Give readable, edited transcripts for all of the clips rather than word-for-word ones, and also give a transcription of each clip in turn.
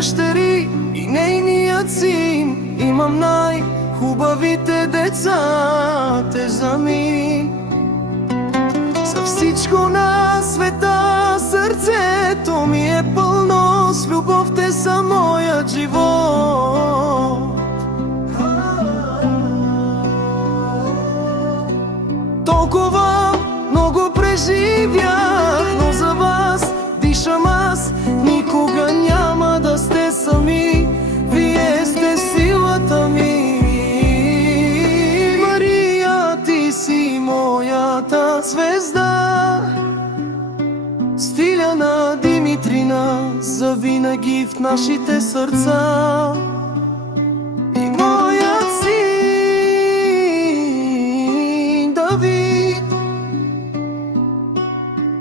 дъщери и нейният син. Имам най-хубавите деца, те за ми. За всичко на света сърцето ми е пълно с любов, те са моят живот. Толкова много преживях, но за вас дишам аз. Никога няма да сте сами, вие сте силата ми. Мария, ти си моята звезда, стиля на Димитрина, завинаги в нашите сърца. И моят син Давид,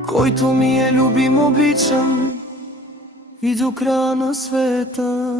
който ми е любим, обичан и до края на света.